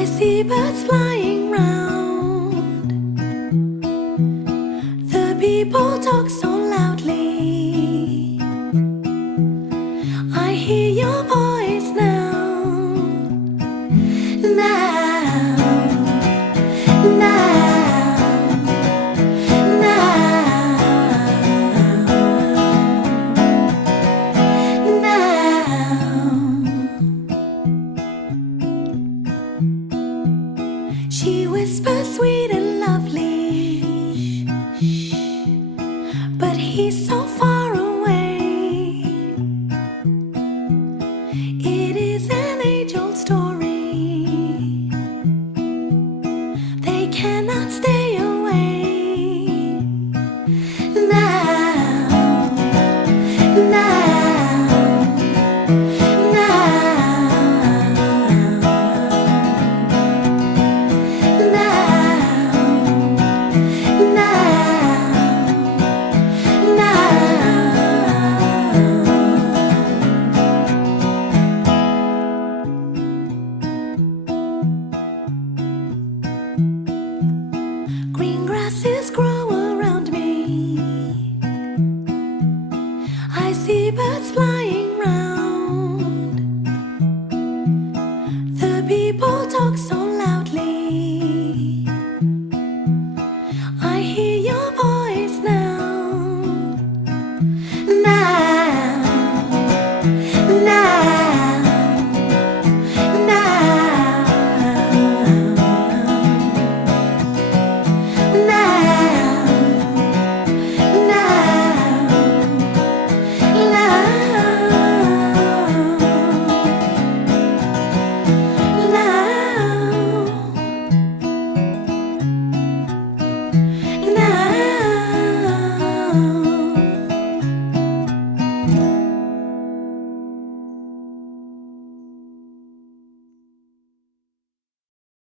I see birds flying round. The people talk so loudly. I hear your voice now. Now, now, She whispers sweet and lovely, but he's so far away. It is an age-old story. They cannot stay away. Now, now. Green grasses grow around me. I see birds flying round. The people talk so